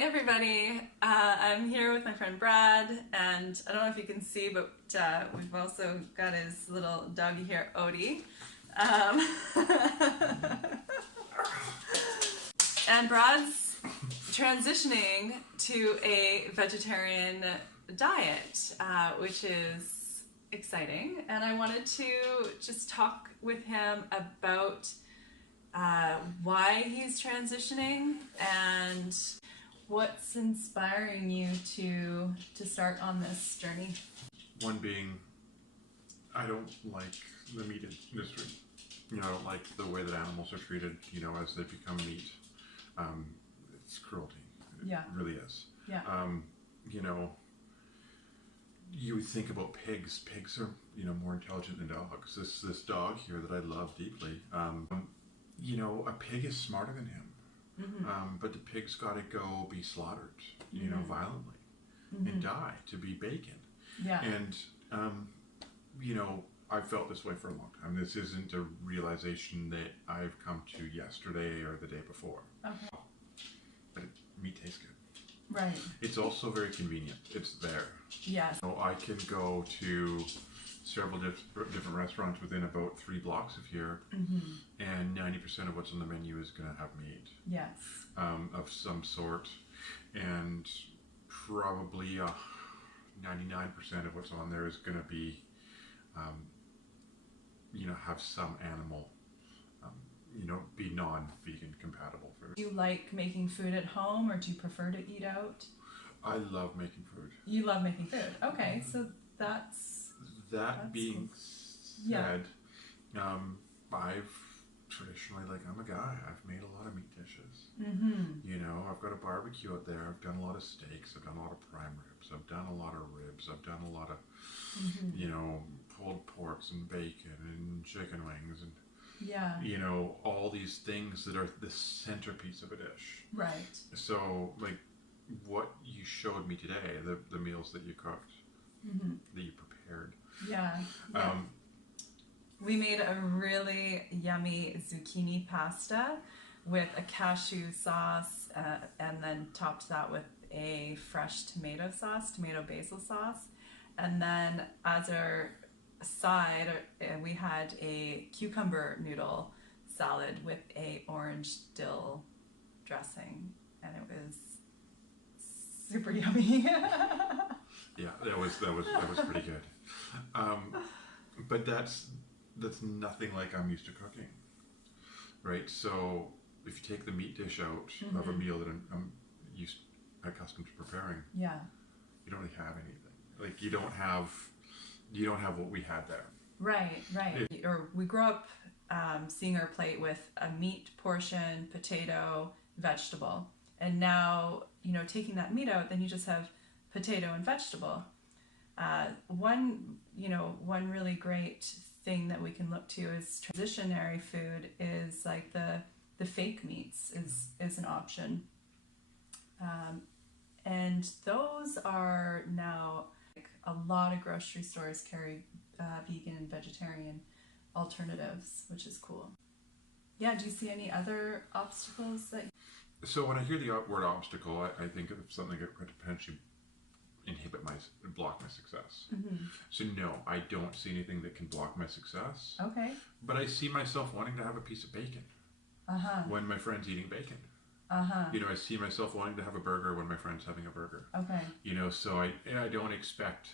Hey everybody, I'm here with my friend Brad, and I don't know if you can see, but we've also got his little doggy here, Odie. And Brad's transitioning to a vegetarian diet, which is exciting, and I wanted to just talk with him about why he's transitioning and what's inspiring you to start on this journey. One being, I don't like the meat industry. I don't like the way that animals are treated, as they become meat. It's cruelty. It really is. Yeah. You would think about pigs. Pigs are, more intelligent than dogs. This dog here that I love deeply, a pig is smarter than him. Mm-hmm. But the pig's got to go be slaughtered, violently, and die to be bacon. Yeah. And, I've felt this way for a long time. This isn't a realization that I've come to yesterday or the day before. Okay. But meat tastes good. Right. It's also very convenient. It's there. Yes. I can go to several different restaurants within about 3 blocks of here, and 90% of what's on the menu is going to have meat. Yes. Of some sort, and probably 99% of what's on there is going to be, have some animal, be non-vegan compatible food. Do you like making food at home, or do you prefer to eat out? I love making food. You love making food. Okay, so that's being cool. said, I've traditionally, I'm a guy, I've made a lot of meat dishes. I've got a barbecue out there, I've done a lot of steaks, I've done a lot of prime ribs, I've done a lot of ribs, I've done a lot of, pulled porks and bacon and chicken wings and, all these things that are the centerpiece of a dish. Right. So, what you showed me today, the meals that you cooked, that you prepared. Yeah. We made a really yummy zucchini pasta with a cashew sauce, and then topped that with a fresh tomato basil sauce. And then as our side, we had a cucumber noodle salad with a orange dill dressing, and it was super yummy. Yeah, that was pretty good. But that's nothing like I'm used to cooking, right? So if you take the meat dish out of a meal that I'm accustomed to preparing, you don't really have anything. You don't have what we had there. Right. Or we grew up seeing our plate with a meat portion, potato, vegetable, and now taking that meat out, then you just have potato and vegetable. One really great thing that we can look to as transitionary food is the fake meats is an option. And those are now, a lot of grocery stores carry vegan and vegetarian alternatives, which is cool. Yeah, do you see any other obstacles that... So when I hear the word obstacle, I think of something that could potentially block my success. So no, I don't see anything that can block my success. Okay. But I see myself wanting to have a piece of bacon when my friend's eating bacon. I see myself wanting to have a burger when my friend's having a burger. Okay. So I don't expect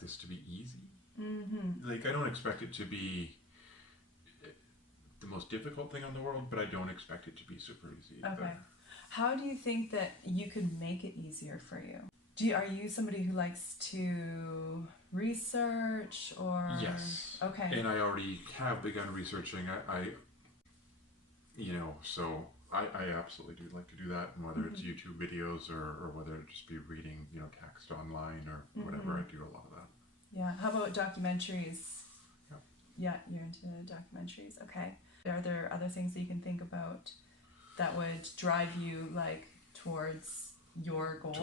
this to be easy. I don't expect it to be the most difficult thing in the world, but I don't expect it to be super easy either. Okay. How do you think that you could make it easier for you? Are you somebody who likes to research, or... Yes. Okay. And I already have begun researching. So I absolutely do like to do that, and whether it's YouTube videos or whether it just be reading, text online or whatever, I do a lot of that. Yeah. How about documentaries? Yep. Yeah, you're into documentaries. Okay. Are there other things that you can think about that would drive you towards your goals?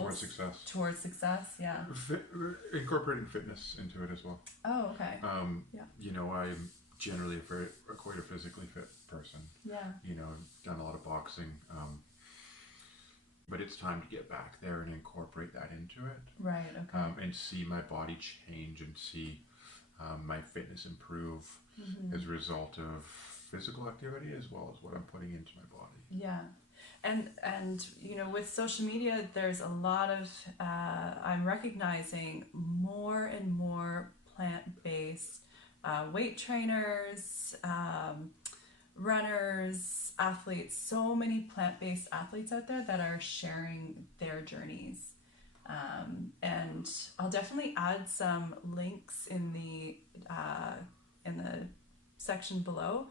Towards success, yeah. Incorporating fitness into it as well. Oh, okay. I'm generally quite a physically fit person. Yeah. Done a lot of boxing. but it's time to get back there and incorporate that into it. Right. Okay. And see my body change and see my fitness improve as a result of physical activity as well as what I'm putting into my body. Yeah. And you know, with social media, there's a lot of I'm recognizing more and more plant-based weight trainers, runners, athletes, so many plant-based athletes out there that are sharing their journeys. And I'll definitely add some links in the section below.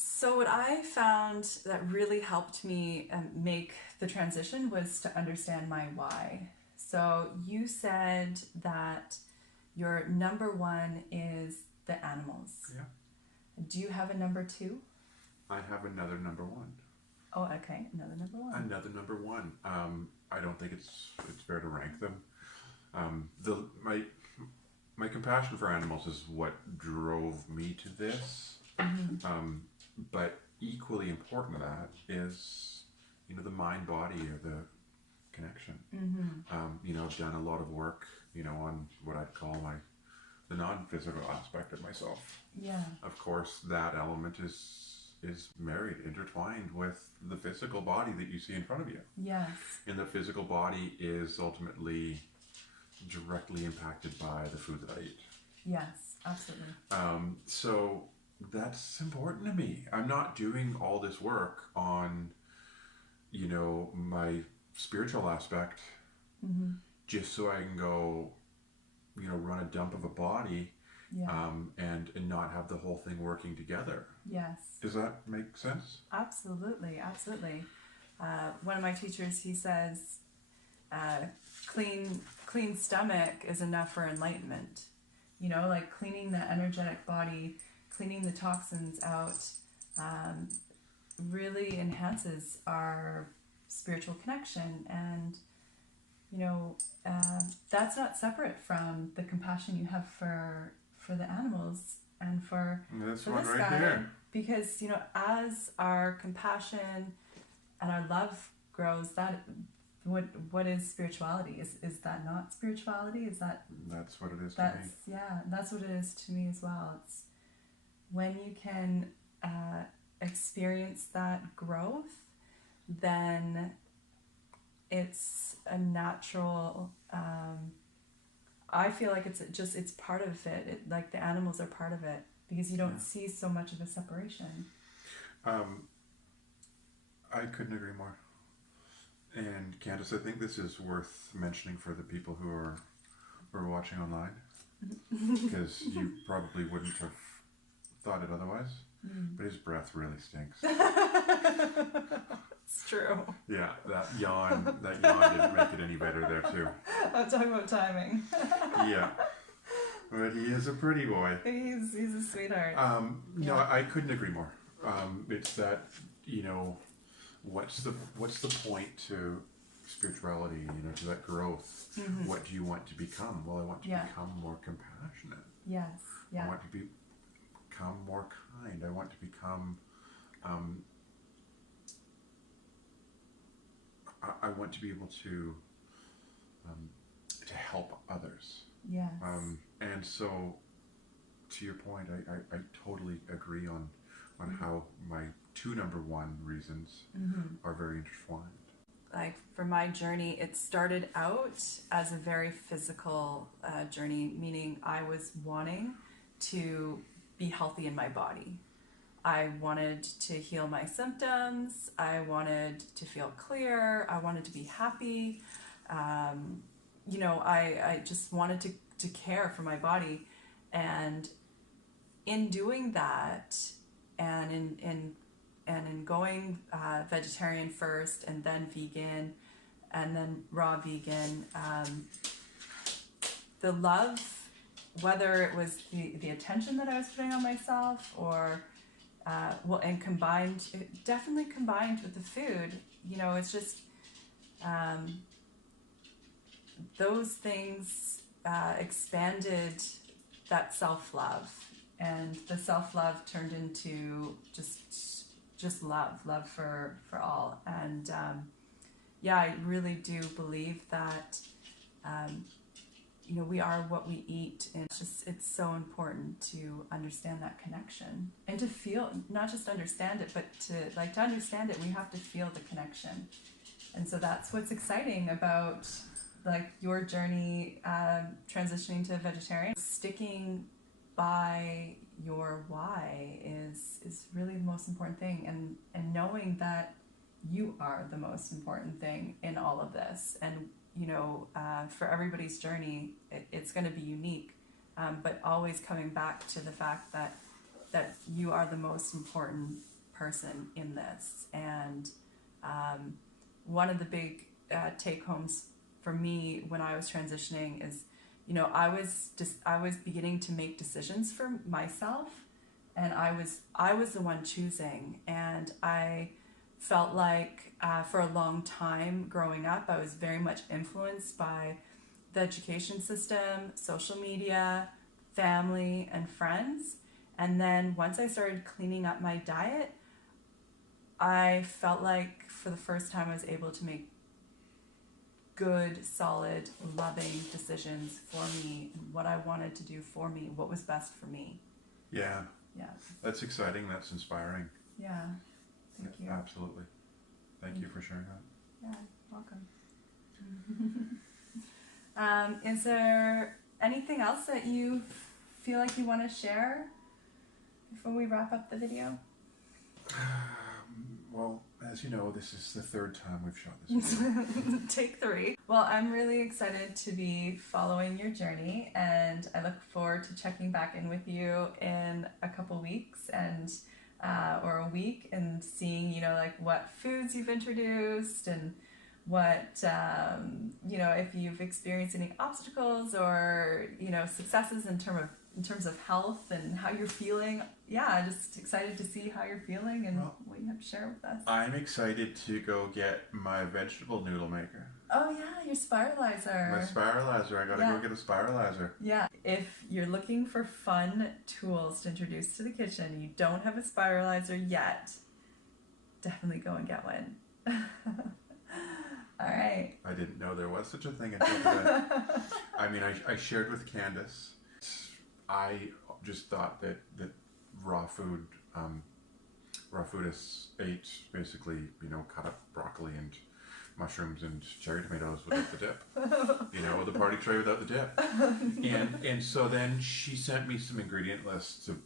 So what I found that really helped me make the transition was to understand my why. So you said that your number one is the animals. Yeah. Do you have a number two? I have another number one. Oh, okay. Another number one. Another number one. I don't think it's fair to rank them. My compassion for animals is what drove me to this. But equally important to that is, you know, the mind-body or the connection. You know, I've done a lot of work, you know, on what I'd call the non-physical aspect of myself. Yeah. Of course, that element is married, intertwined with the physical body that you see in front of you. Yes. And the physical body is ultimately directly impacted by the food that I eat. Yes, absolutely. So that's important to me. I'm not doing all this work on, you know, my spiritual aspect just so I can go, you know, run a dump of a body and not have the whole thing working together. Yes. Does that make sense? Absolutely, absolutely. One of my teachers, he says, clean stomach is enough for enlightenment. You know, like cleaning the energetic body, cleaning the toxins out, really enhances our spiritual connection. And, you know, that's not separate from the compassion you have for the animals and for That's for one this right guy. here. Because, you know, as our compassion and our love grows, that what is spirituality? Is that not spirituality? Is that That's what it is to me. yeah, that's what it is to me as well. It's when you can experience that growth, then it's a natural. I feel like it's part of it. Like the animals are part of it because you don't see so much of a separation. I couldn't agree more. And Candice, I think this is worth mentioning for the people who are watching online, because you probably wouldn't have thought it otherwise. But his breath really stinks. It's true. Yeah, that yawn didn't make it any better there too. I'm talking about timing. Yeah, but he is a pretty boy. He's a sweetheart. No, I couldn't agree more. It's that, you know, what's the point to spirituality, you know, to that growth? What do you want to become? Well, I want to become more compassionate. Yes. Yeah. I want to become more kind. I want to become I want to be able to help others. Yes. And so, to your point, I totally agree on how my two number one reasons are very intertwined. Like for my journey, it started out as a very physical journey, meaning I was wanting to be healthy in my body. I wanted to heal my symptoms. I wanted to feel clear. I wanted to be happy. You know, I just wanted to care for my body. And in doing that, and in going vegetarian first, and then vegan, and then raw vegan, the love, whether it was the attention that I was putting on myself, or it definitely combined with the food. You know, it's just those things expanded that self-love, and the self-love turned into just love for all. And yeah, I really do believe that, you know, we are what we eat, and it's so important to understand that connection and to feel, not just understand it, but to understand it, we have to feel the connection. And so that's what's exciting about like your journey, transitioning to vegetarian. Sticking by your why is really the most important thing, and knowing that you are the most important thing in all of this. And you know, for everybody's journey, it's going to be unique, but always coming back to the fact that you are the most important person in this. And one of the big take homes for me when I was transitioning is, you know, I was beginning to make decisions for myself, and I was the one choosing, and I felt like for a long time growing up, I was very much influenced by the education system, social media, family, and friends. And then once I started cleaning up my diet, I felt like for the first time I was able to make good, solid, loving decisions for me, and what I wanted to do for me, what was best for me. Yeah. Yeah. That's exciting. That's inspiring. Yeah. Thank you. Absolutely. Thank you for sharing that. Yeah, welcome. Is there anything else that you feel like you want to share before we wrap up the video? Well, as you know, this is the third time we've shot this video. Take 3. Well, I'm really excited to be following your journey, and I look forward to checking back in with you in a couple weeks and or a week, and seeing, you know, like what foods you've introduced, and what you know, if you've experienced any obstacles or, you know, successes in terms of health and how you're feeling. Yeah, just excited to see how you're feeling and what you have to share with us. I'm excited to go get my vegetable noodle maker. Oh yeah, your Spiralizer. My Spiralizer. I gotta go get a Spiralizer. Yeah. If you're looking for fun tools to introduce to the kitchen and you don't have a Spiralizer yet, definitely go and get one. All right. I didn't know there was such a thing until today. I mean, I shared with Candise. I just thought that raw foodists ate basically, you know, cut up broccoli and mushrooms and cherry tomatoes without the dip. You know, the party tray without the dip. And so then she sent me some ingredient lists to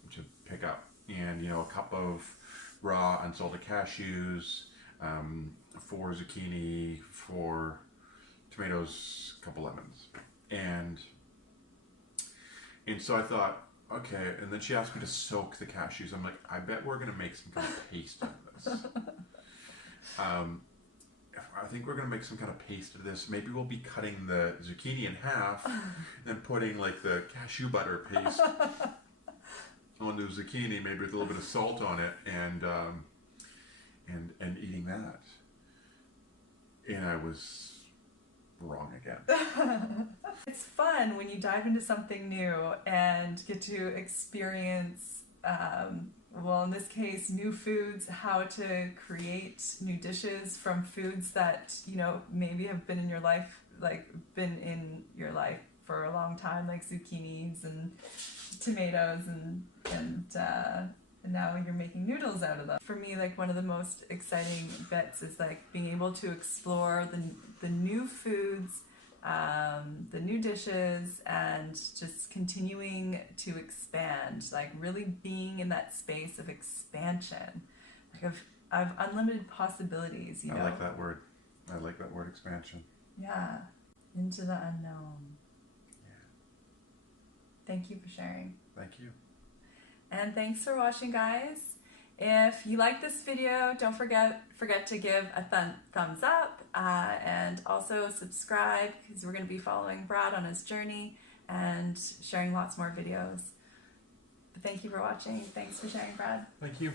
pick up. And, you know, a cup of raw unsalted cashews, 4 zucchini, 4 tomatoes, a couple lemons. And so I thought, okay, and then she asked me to soak the cashews. I'm like, I bet we're going to make some kind of paste out of this. I think we're going to make some kind of paste of this. Maybe we'll be cutting the zucchini in half and putting like the cashew butter paste on the zucchini, maybe with a little bit of salt on it, and eating that. And I was wrong again. It's fun when you dive into something new and get to experience, well, in this case, new foods, how to create new dishes from foods that, you know, maybe have been in your life, for a long time, like zucchinis and tomatoes, and now you're making noodles out of them. For me, like, one of the most exciting bits is like being able to explore the new foods, the new dishes, and just continuing to expand, like really being in that space of expansion, like of unlimited possibilities, you know? I like that word. I like that word, expansion. Yeah, into the unknown. Yeah. Thank you for sharing. Thank you. And thanks for watching, guys. If you like this video, don't forget to give a thumbs up, and also subscribe, because we're going to be following Brad on his journey and sharing lots more videos. But thank you for watching. Thanks for sharing, Brad. Thank you.